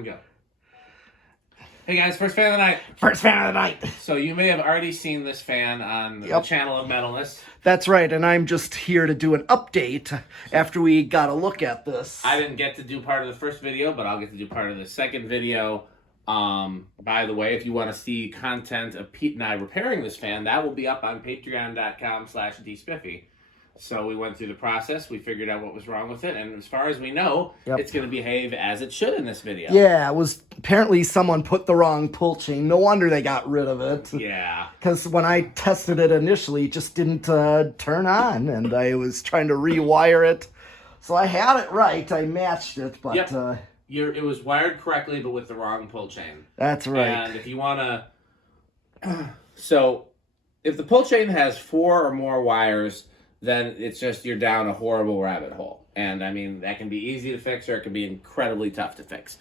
and go. Hey guys, first fan of the night. First fan of the night. So you may have already seen this fan on the channel of Metalness. That's right, and I'm just here to do an update after we got a look at this. I didn't get to do part of the first video, but I'll get to do part of the second video. By the way, if you want to see content of Pete and I repairing this fan, that will be up on patreon.com/dspiffy. So we went through the process, we figured out what was wrong with it, and as far as we know, it's going to behave as it should in this video. Yeah, it was apparently someone put the wrong pull chain. No wonder they got rid of it. Yeah. Because when I tested it initially, it just didn't turn on, and I was trying to rewire it. So I had it right, I matched it, but... It was wired correctly, but with the wrong pull chain. That's right. And if you want to... So, if the pull chain has 4 or more wires, then it's just you're down a horrible rabbit hole. And, I mean, that can be easy to fix or it can be incredibly tough to fix.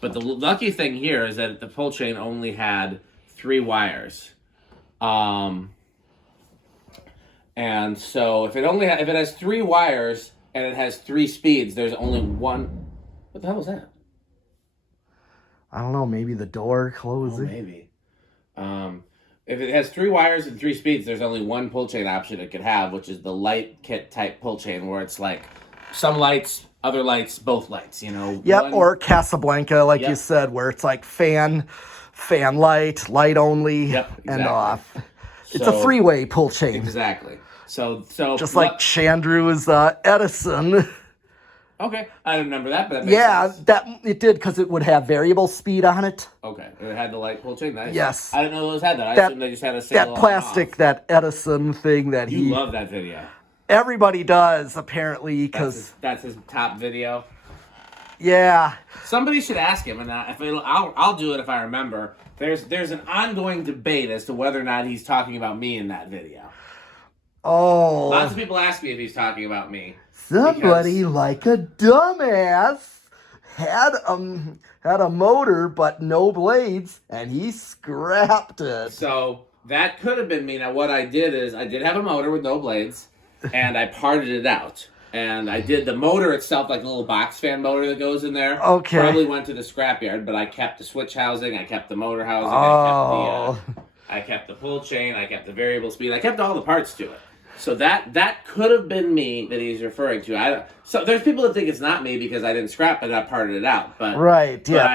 But the lucky thing here is that the pull chain only had 3 wires. And so, if it has 3 wires and it has 3 speeds, there's only one... What the hell was that? I don't know, maybe the door closing? Oh, maybe. If it has 3 wires and 3 speeds, there's only one pull chain option it could have, which is the light kit type pull chain, where it's like some lights, other lights, both lights, you know. Yep, or Casablanca, like you said, where it's like fan light, light only, and off. It's a 3-way pull chain. Exactly. So just like Chandru's Edison. Okay, I don't remember that, but that makes sense. That it did because it would have variable speed on it. Okay, it had the light pull chain. Nice. Yes. I didn't know those had that. I assumed they just had a single that plastic, that Edison thing that You love that video. Everybody does, apparently, because... That's his top video? Yeah. Somebody should ask him, and I'll do it if I remember. There's an ongoing debate as to whether or not he's talking about me in that video. Oh. Lots of people ask me if he's talking about me. Somebody like a dumbass had a motor but no blades, and he scrapped it. So that could have been me. Now what I did is I did have a motor with no blades, and I parted it out. And I did the motor itself, like a little box fan motor that goes in there. Okay. Probably went to the scrapyard, but I kept the switch housing, I kept the motor housing, I kept the pull chain, I kept the variable speed, I kept all the parts to it. So that could have been me that he's referring to. So there's people that think it's not me because I didn't scrap it, I parted it out. But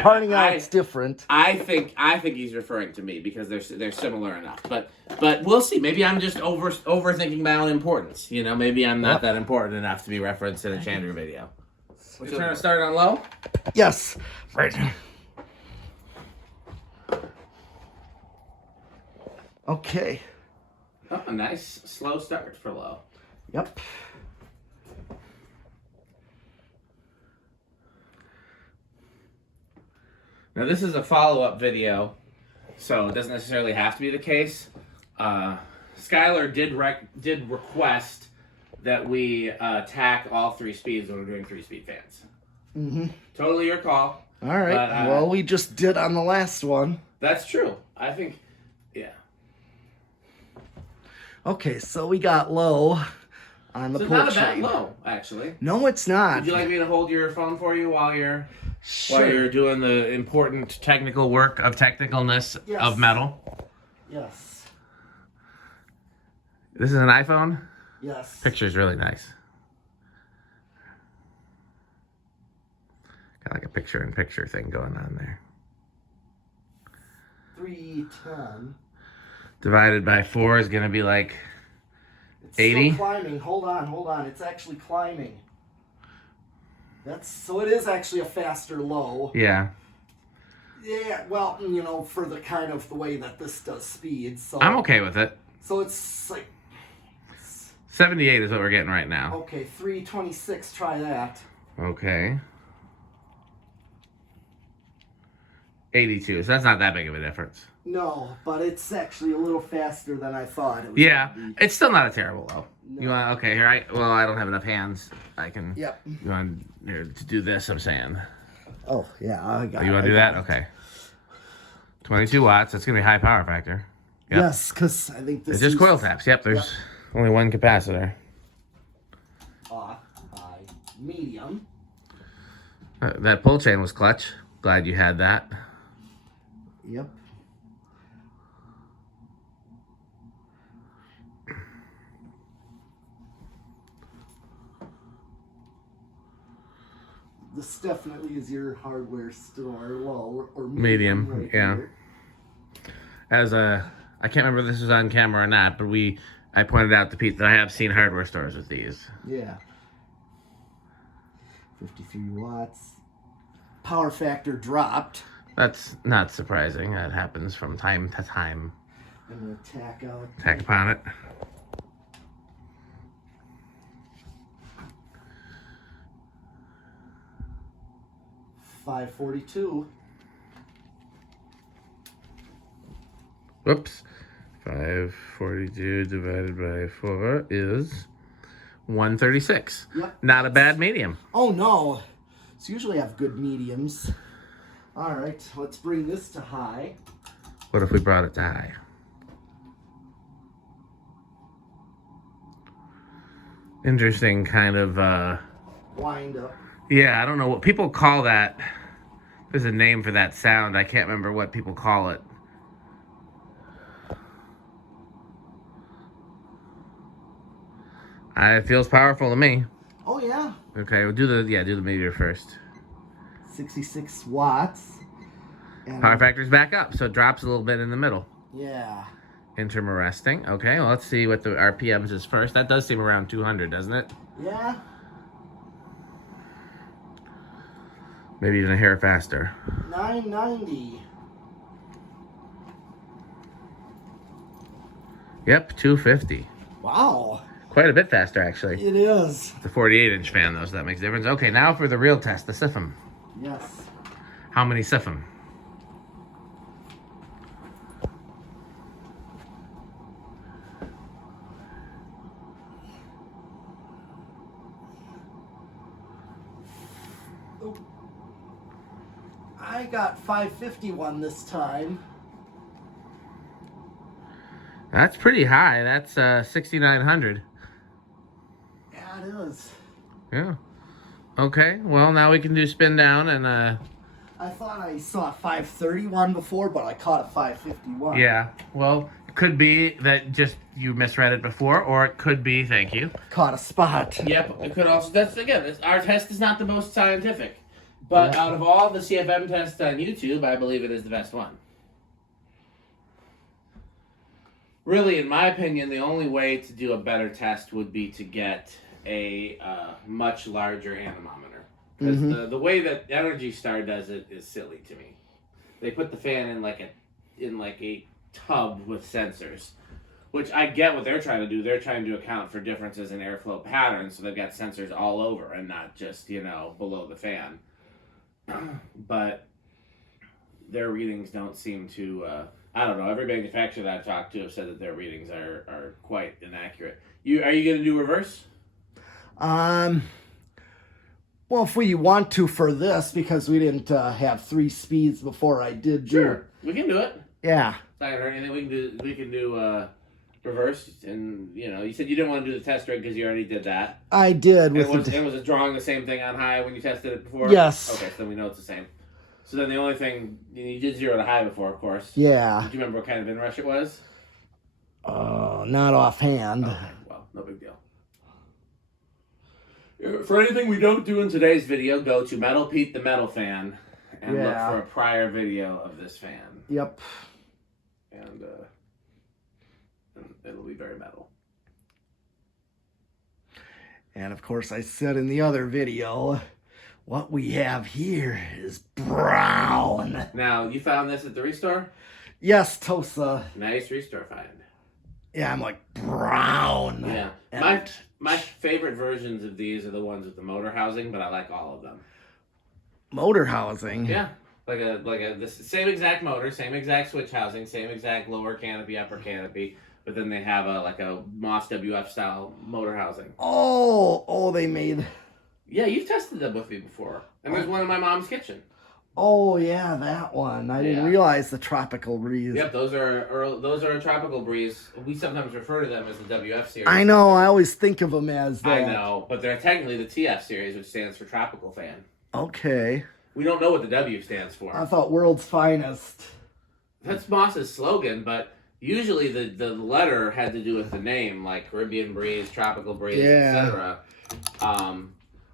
parting out it's different. I think he's referring to me because they're similar enough. But we'll see. Maybe I'm just overthinking my own importance. You know, maybe I'm not that important enough to be referenced in a Chandru video. We're trying to start on low? Yes. Right. Okay. Oh, a nice slow start for low. Yep. Now this is a follow-up video, so it doesn't necessarily have to be the case. Skylar did request that we tack all 3 speeds when we're doing 3-speed fans. Mm-hmm. Totally your call. All right. But, well, we just did on the last one. That's true. I think, yeah. Okay, so we got low on the pull chain. It's not a bad low, actually. No, it's not. Would you like me to hold your phone for you while you're doing the important technical work of technicalness of metal? Yes. This is an iPhone? Yes. Picture's really nice. Got like a picture-in-picture thing going on there. 310. Divided by 4 is going to be like 80. It's still climbing. Hold on. It's actually climbing. So it is actually a faster low. Yeah. Yeah, well, you know, for the kind of the way that this does speed. So I'm okay with it. So it's like 78 is what we're getting right now. Okay, 326, try that. Okay. 82, so that's not that big of a difference. No, but it's actually a little faster than I thought it was. Yeah, it's still not a terrible low. No. You want, okay, here I don't have enough hands. I can, you want here, to do this, I'm saying. Oh, yeah, I got it. You want to do that? Okay. 22 watts, that's going to be high power factor. Yep. Yes, because I think this is... It's just coil taps, yep, there's only one capacitor. High, medium. That pull chain was clutch. Glad you had that. Yep. This definitely is your hardware store, well, or medium right yeah. here. I can't remember if this was on camera or not, but I pointed out to Pete that I have seen hardware stores with these. Yeah. 53 watts. Power factor dropped. That's not surprising. That happens from time to time. I'm going to tack upon it. $542. Whoops. 542 divided by 4 is 136. Yep. Not a bad medium. Oh, no. It's usually have good mediums. All right, let's bring this to high. What if we brought it to high? Interesting kind of... Wind up. Yeah, I don't know what people call that. There's a name for that sound. I can't remember what people call it. It feels powerful to me. Oh, yeah. Okay, we'll do the meter first. 66 watts. And Power factor's back up, so it drops a little bit in the middle. yeah. Interesting. Okay, well, let's see what the RPMs is first. That does seem around 200, doesn't it? Yeah. Maybe even a hair faster. 990. Yep, 250. Wow. Quite a bit faster, actually. It is. It's a 48-inch fan, though, so that makes a difference. Okay, now for the real test, the siphon. Yes. How many siphon? I got 551 this time. That's pretty high. That's 6,900. Yeah, it is. Yeah. Okay, well, now we can do spin down and... I thought I saw 531 before, but I caught a 551. Yeah, well, it could be that just you misread it before, or it could be, thank you. Caught a spot. Yep, it could also, our test is not the most scientific. But out of all the CFM tests on YouTube, I believe it is the best one. Really, in my opinion, the only way to do a better test would be to get a much larger anemometer. Because the way that Energy Star does it is silly to me. They put the fan in like a tub with sensors, which I get what they're trying to do. They're trying to account for differences in airflow patterns, so they've got sensors all over and not just, below the fan. But their readings don't seem to, I don't know, every manufacturer that I've talked to have said that their readings are quite inaccurate. Are you going to do reverse? Well, if we want to for this, because we didn't have 3 speeds before I did. Sure, we can do it. Yeah. It's not gonna hurt anything. We can do reverse, and you said you didn't want to do the test rig because you already did that. I did. And was it drawing the same thing on high when you tested it before? Yes. Okay, so then we know it's the same. So then the only thing, you did 0 to high before, of course. Yeah. Do you remember what kind of inrush it was? Not offhand. Okay, well, no big deal. For anything we don't do in today's video, go to Metal Pete the Metal Fan and look for a prior video of this fan. Yep. And it'll be very metal. And of course, I said in the other video, what we have here is brown. Now, you found this at the restore? Yes, Tosa. Nice restore find. Yeah, I'm like, brown. Yeah. And My favorite versions of these are the ones with the motor housing, but I like all of them. Motor housing? Yeah. Like the same exact motor, same exact switch housing, same exact lower canopy, upper canopy, but then they have a Moss WF style motor housing. Oh, they made... Yeah, you've tested them with me before. And there's one in my mom's kitchen. Oh, yeah, that one. I didn't realize the Tropical Breeze. Yep, those are a Tropical Breeze. We sometimes refer to them as the WF series. I know, I always think of them as that. I know, but they're technically the TF series, which stands for Tropical Fan. Okay. We don't know what the W stands for. I thought world's finest. That's Moss's slogan, but usually the letter had to do with the name, like Caribbean breeze, tropical breeze, etc.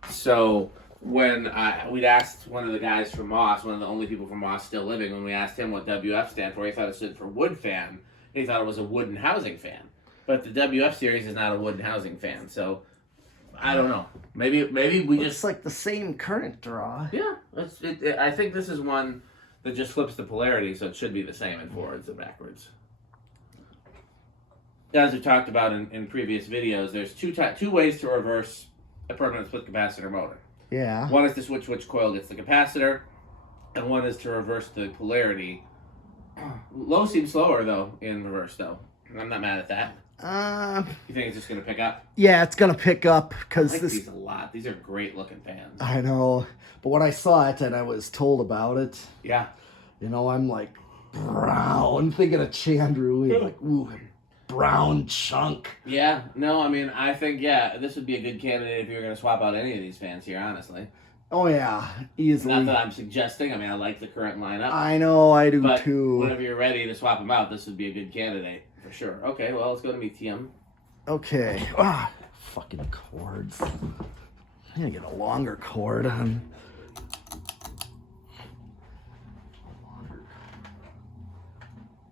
So when we'd asked one of the guys from Moss, one of the only people from Moss still living, when we asked him what WF stand for, he thought it stood for wood fan. He thought it was a wooden housing fan. But the WF series is not a wooden housing fan, so I don't know. Maybe we It's just... like the same current draw. Yeah, I think this is one that just flips the polarity, so it should be the same in forwards and backwards. As we talked about in previous videos, there's two ways to reverse a permanent split capacitor motor. Yeah. One is to switch which coil gets the capacitor, and one is to reverse the polarity. Low seems slower, though, in reverse, though. I'm not mad at that. You think it's just going to pick up? Yeah, it's going to pick up because I like these a lot. These are great-looking fans. I know. But when I saw it and I was told about it, yeah, you know, I'm like, brown, thinking of Chandru, like, ooh, brown chunk. Yeah, no, I mean, I think, this would be a good candidate if you were going to swap out any of these fans here, honestly. Oh, yeah, easily. Not that I'm suggesting. I mean, I like the current lineup. I know, I do but too. Whenever you're ready to swap them out, this would be a good candidate, for sure. Okay, well, let's go to Medium. Okay. Fucking cords. I'm going to get a longer cord on.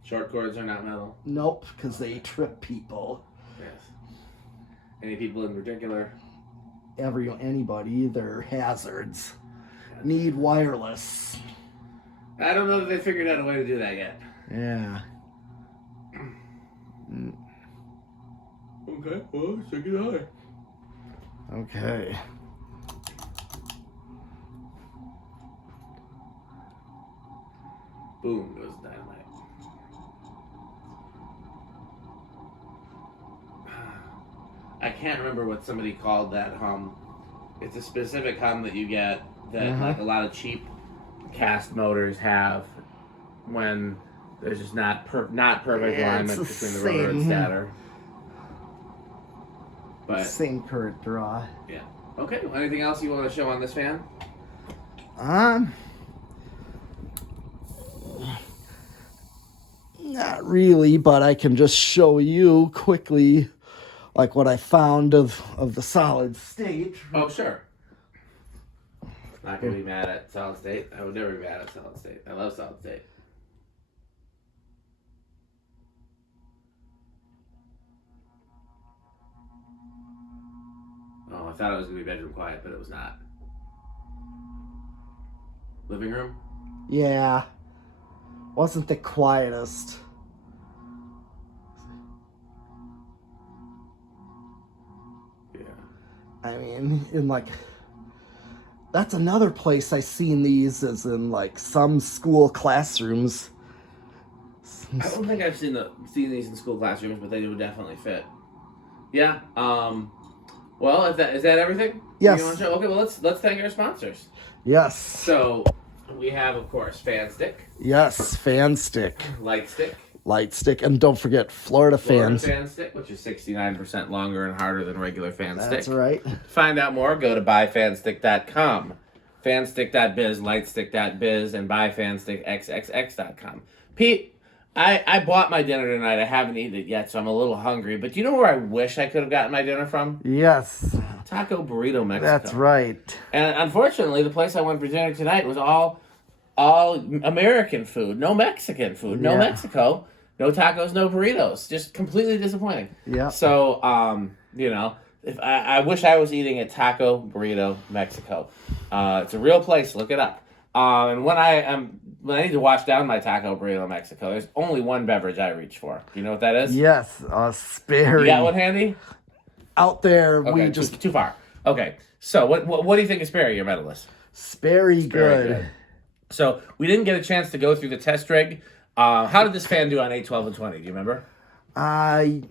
Short cords are not metal. Nope, because they trip people. Yes. Any people in particular? Anybody, they're hazards. Need wireless. I don't know that they figured out a way to do that yet. Yeah. Okay, well, take it high. Okay. Boom goes dynamite. I can't remember what somebody called that hum. It's a specific hum that you get that like a lot of cheap cast motors have when there's just not perfect alignment between the rotor and stator. But same current draw. Yeah. Okay. Well, anything else you want to show on this fan? Not really, but I can just show you quickly, like what I found of the solid state. Oh, sure. Not gonna be mad at solid state. I would never be mad at solid state. I love solid state. Oh, I thought it was gonna be bedroom quiet, but it was not. Living room? Yeah. Wasn't the quietest. Yeah. I mean, in like, that's another place I seen these, is in like some school classrooms. I don't think I've seen these in school classrooms, but they would definitely fit. Yeah. Well, is that everything? Yes. Okay. Well, let's thank our sponsors. Yes. So we have, of course, Fan Stick. Yes, Fan Stick. Light Stick. Light Stick, and don't forget Florida Fans. Fan Stick, which is 69% longer and harder than regular Fan Stick. That's right. To find out more, go to buyfanstick.com, fanstick.biz, lightstick.biz, and buyfanstickxxx.com. Pete, I bought my dinner tonight. I haven't eaten it yet, so I'm a little hungry. But do you know where I wish I could have gotten my dinner from? Yes. Taco Burrito, Mexico. That's right. And unfortunately, the place I went for dinner tonight was all American food, no Mexican food, no Mexico, no tacos, no burritos. Just completely disappointing. Yeah. So, if I wish I was eating at Taco Burrito Mexico. It's a real place. Look it up. And when I need to wash down my Taco Burrito Mexico, there's only one beverage I reach for. You know what that is? Yes, Sperry. You got one handy? Out there, Okay, we just... too far. Okay, so what do you think of Sperry, your medalist? Sperry good. So we didn't get a chance to go through the test rig. How did this fan do on 8, 12, and 20? Do you remember? Not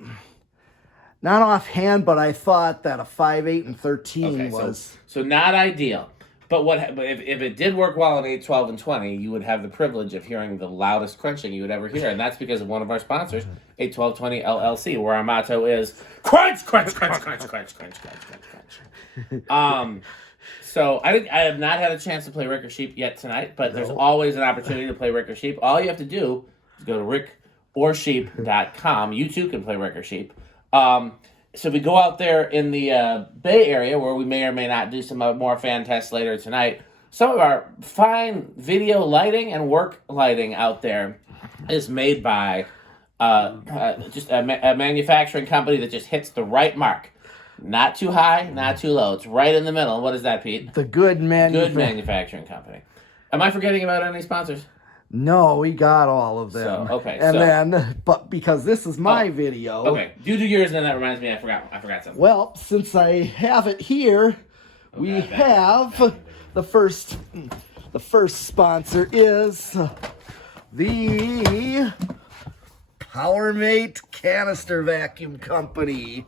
offhand, but I thought that a 5, 8, and 13 was... So not ideal. But if it did work well on 8, 12, and 20, you would have the privilege of hearing the loudest crunching you would ever hear. And that's because of one of our sponsors, 8, 12, 20 LLC, where our motto is crunch, crunch, crunch, crunch, crunch, crunch, crunch, crunch, crunch. So I have not had a chance to play Rick or Sheep yet tonight, but there's always an opportunity to play Rick or Sheep. All you have to do is go to rickorsheep.com. You too can play Rick or Sheep. So we go out there in the Bay Area, where we may or may not do some more fan tests later tonight. Some of our fine video lighting and work lighting out there is made by just a manufacturing company that just hits the right mark. Not too high, not too low. It's right in the middle. What is that, Pete? The Good Manufacturing Company. Am I forgetting about any sponsors? No, we got all of them. But because this is my video. Okay, do yours, and then that reminds me, I forgot something. Well, since I have it here, we have the first sponsor is the PowerMate Canister Vacuum Company.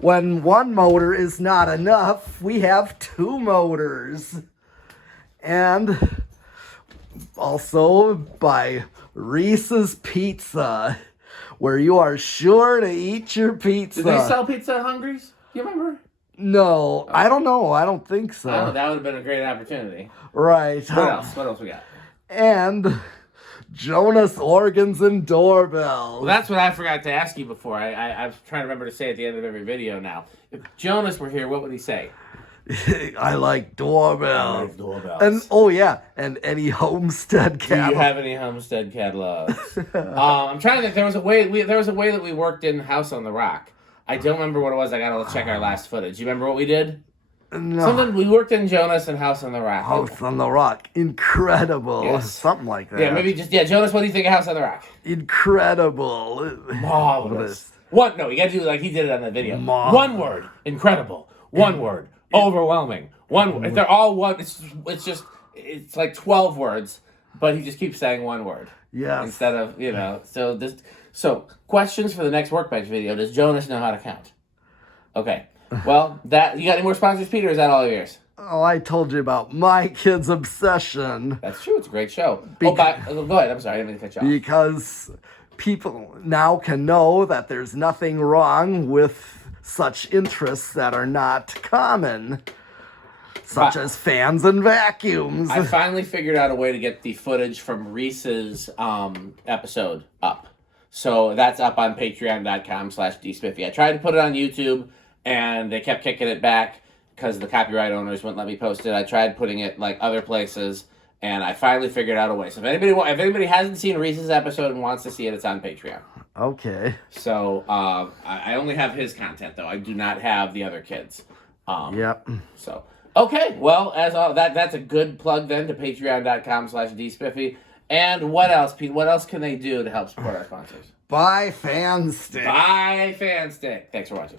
When one motor is not enough, we have 2 motors. And also by Reese's Pizza, where you are sure to eat your pizza. Do they sell pizza at Hungry's? You remember? No, I don't know. I don't think so. Oh, that would have been a great opportunity. Right. What else? What else we got? And Jonas Organs and Doorbells. Well, that's what I forgot to ask you before. I'm trying to remember to say at the end of every video now. If Jonas were here, what would he say? I like doorbells. I like doorbells. And oh yeah, and any Homestead catalog. Do you have any Homestead catalogs? I'm trying to think. There was a way that we worked in House on the Rock. I don't remember what it was. I gotta check our last footage. You remember what we did? No. Something we worked in Jonas and House on the Rock. House on the Rock, incredible. Yes. Something like that. Yeah, maybe just Jonas. What do you think of House on the Rock? Incredible. Marvelous. What? No, you gotta do like he did it on the video. Marvelous. One word. Incredible. One word. Overwhelming. One word. They're all one. It's like 12 words, but he just keeps saying one word. Yes. Instead of So questions for the next workbench video. Does Jonas know how to count? Okay. Well, you got any more sponsors, Peter? Or is that all of yours? Oh, I told you about My Kid's Obsession. That's true. It's a great show. Go ahead. I'm sorry. I didn't mean to cut you off. Because people now can know that there's nothing wrong with such interests that are not common, such as fans and vacuums. I finally figured out a way to get the footage from Reese's episode up. So that's up on patreon.com/dspiffy. I tried to put it on YouTube, and they kept kicking it back because the copyright owners wouldn't let me post it. I tried putting it like other places, and I finally figured out a way. So if anybody hasn't seen Reese's episode and wants to see it, it's on Patreon. Okay. So I only have his content though. I do not have the other kids. Yep. So okay. Well, that's a good plug then to patreon.com/dspiffy. And what else, Pete? What else can they do to help support our sponsors? Buy Fan Stick. Buy Fan Stick. Thanks for watching.